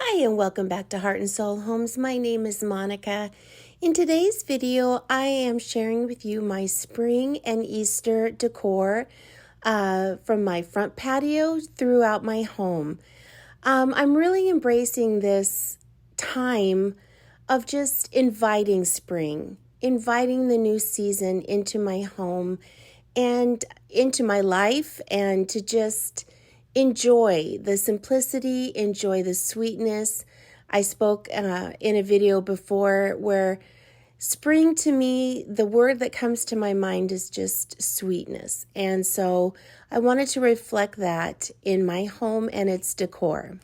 Hi and welcome back to Heart and Soul Homes. My name is Monica. In today's video, I am sharing with you my spring and Easter decor from my front patio throughout my home. I'm really embracing this time of just inviting spring, inviting the new season into my home and into my life, and to just enjoy the simplicity, enjoy the sweetness. I spoke in a video before where spring, to me, the word that comes to my mind is just sweetness. And so I wanted to reflect that in my home and its decor.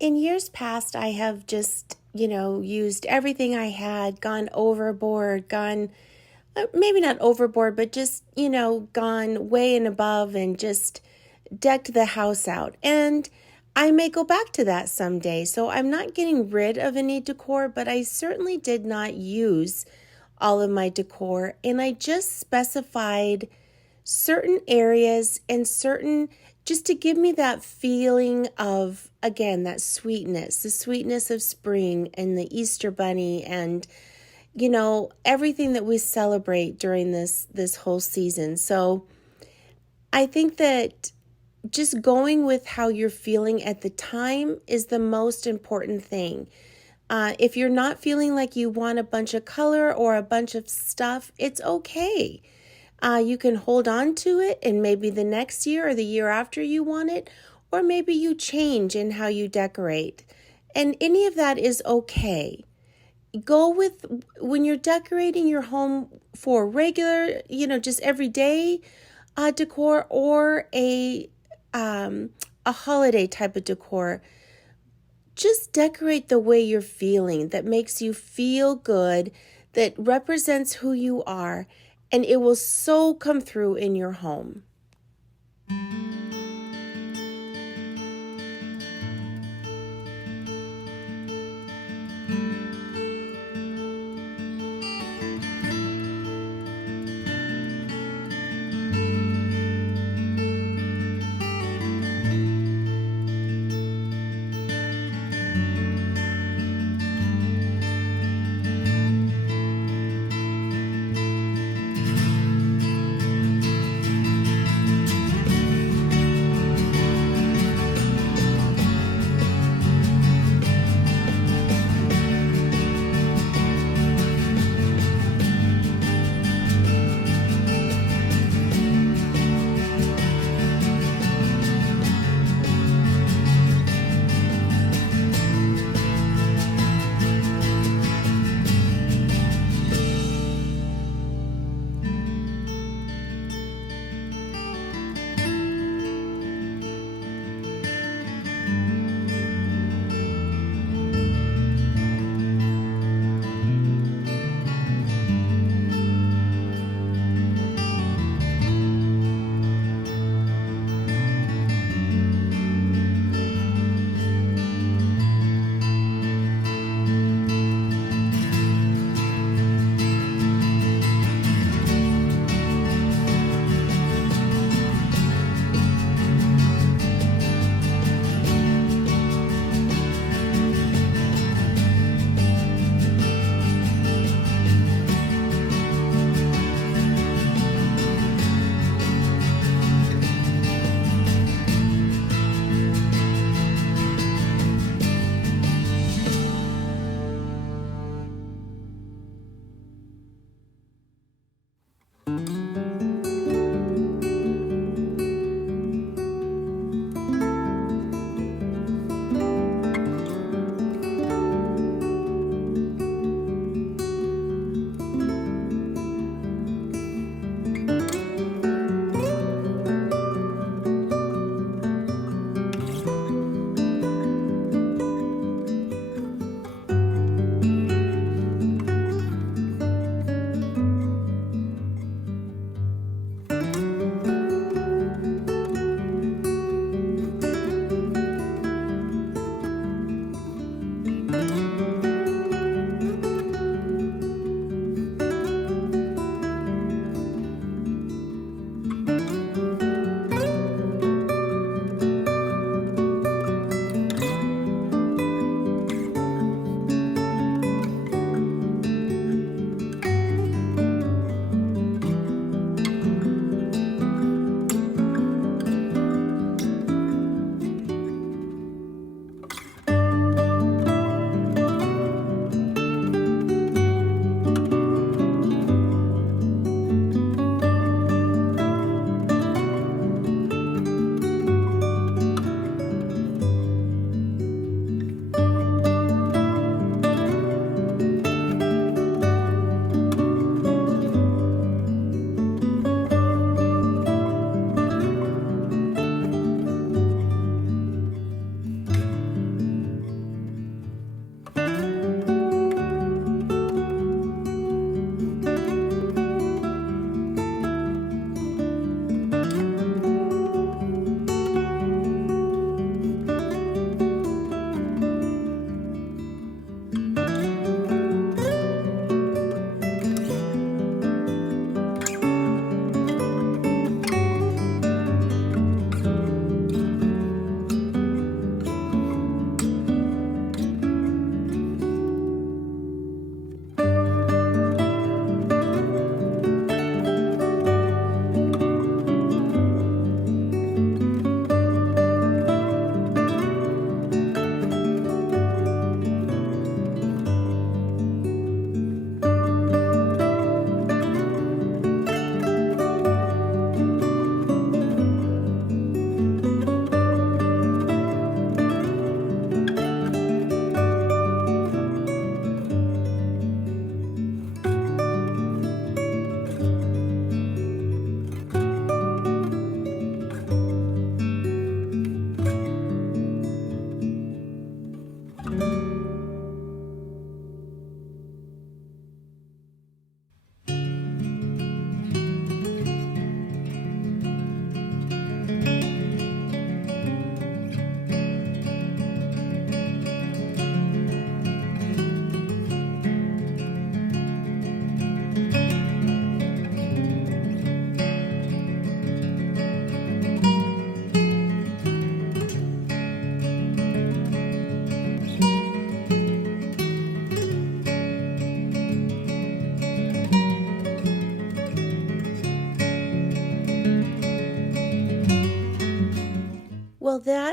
In years past, I have just, used everything I had, gone overboard, gone, maybe not overboard, but just, gone way and above and just decked the house out. And I may go back to that someday. So I'm not getting rid of any decor, but I certainly did not use all of my decor. And I just specified certain areas and certain, just to give me that feeling of, again, that sweetness, the sweetness of spring and the Easter bunny and, everything that we celebrate during this whole season. So I think that just going with how you're feeling at the time is the most important thing. If you're not feeling like you want a bunch of color or a bunch of stuff, it's okay. You can hold on to it and maybe the next year or the year after you want it, or maybe you change in how you decorate. And any of that is okay. Go with, when you're decorating your home for regular, just everyday decor or a holiday type of decor, just decorate the way you're feeling, that makes you feel good, that represents who you are, and it will so come through in your home.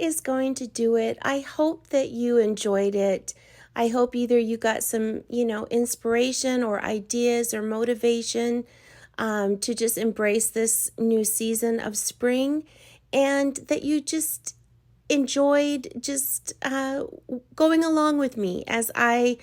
is going to do it. I hope that you enjoyed it. I hope either you got some, inspiration or ideas or motivation to just embrace this new season of spring, and that you just enjoyed just going along with me as I,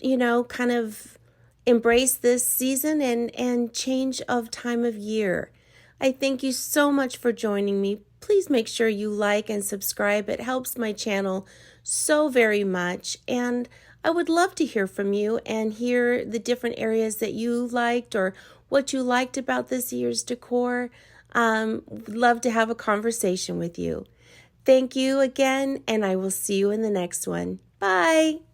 kind of embrace this season and change of time of year. I thank you so much for joining me. Please make sure you like and subscribe. It helps my channel so very much. And I would love to hear from you and hear the different areas that you liked or what you liked about this year's decor. Would love to have a conversation with you. Thank you again, and I will see you in the next one. Bye.